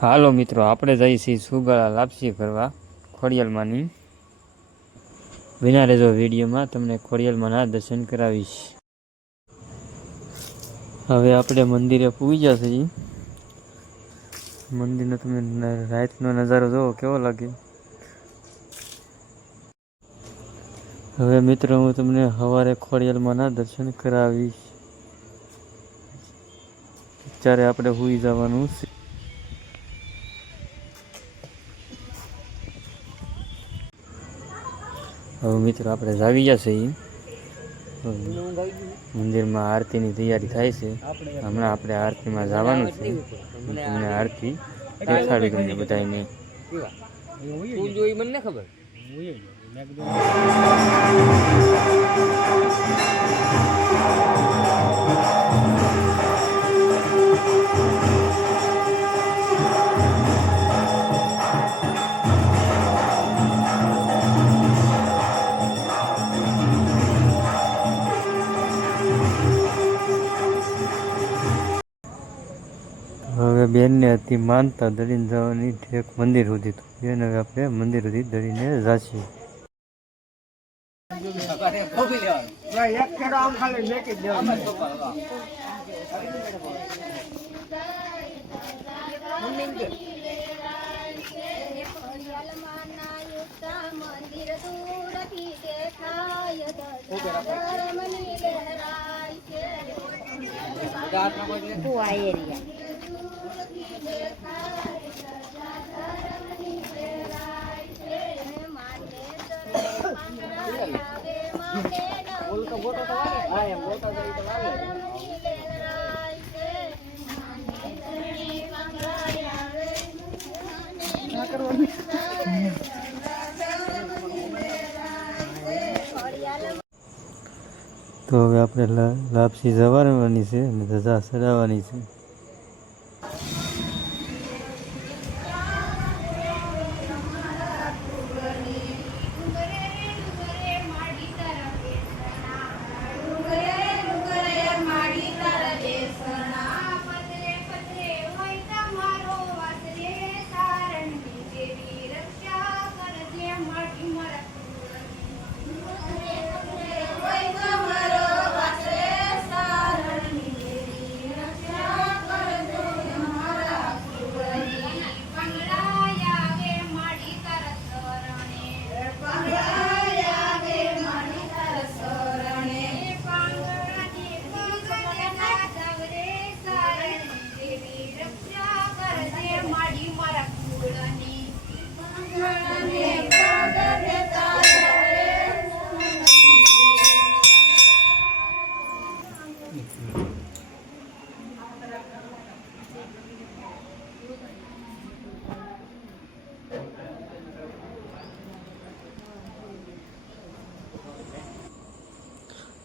હાલો મિત્રો, આપણે જઈએ છીએ સુગાળા લાપસી કરવા ખોડિયાલમાંની. વિના રહેજો વિડીયોમાં, તમને ખોડિયાલમાંના દર્શન કરાવીશ. હવે આપણે મંદિરે પૂજી જશે. મંદિરનો તમે રાતનો નજારો જોવો કેવો લાગે. હવે મિત્રો, હું તમને સવારે ખોડિયાલમાંના દર્શન કરાવીશ. અત્યારે આપણે સૂઈ જવાનું છે. હવે મિત્રો, આપણે જાવી જશે. મંદિરમાં આરતીની તૈયારી થાય છે. હમણાં આપણે આરતીમાં જવાનું છે. તમને આરતી દેખાડી તમને બધાને. મને ખબર. હવે બેનને હતી માનતા દળીને જવાની ઠેક મંદિર સુધી. તો બેન હવે આપણે મંદિર સુધી દળીને જાછીએ. તો હવે આપણે લાપસી જવાની છે અને ધજા ચડાવવાની છે.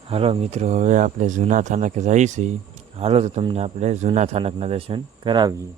હાલો મિત્રો, હવે આપણે જૂના થાનક જઈએ છીએ. હાલો તો તમને આપણે જૂના થાનકના દર્શન કરાવીએ.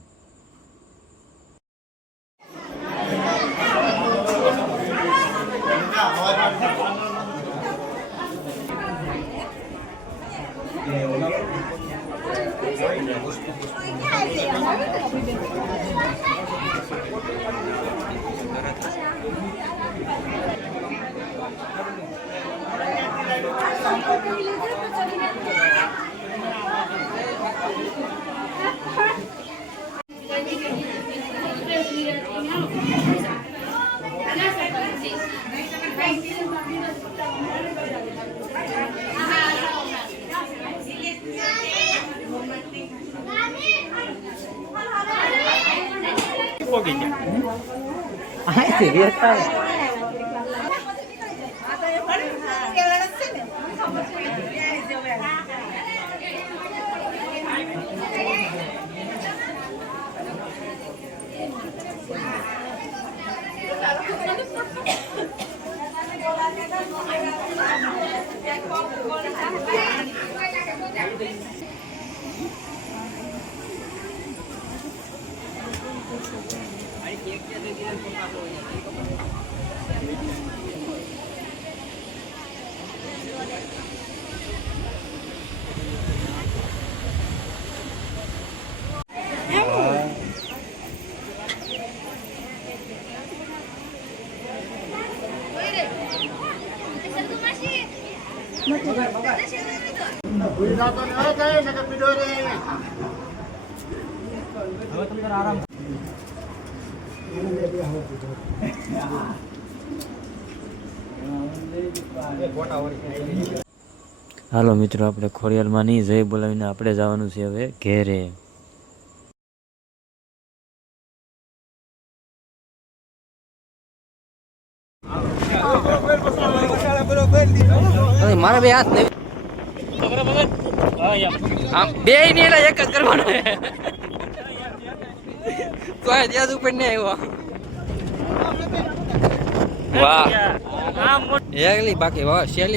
હાલો મિત્રો, આપણે ખોડિયારમાં નહીં જય બોલાવીને આપણે જવાનું છે હવે ઘેરે. મારા બે હાથ નહીં બે નહીં એટલે એક જ કરવાનું તો ત્યાં ઉપર નહીં આવ્યો. વાહ એકલી બાકી વાહ શેલી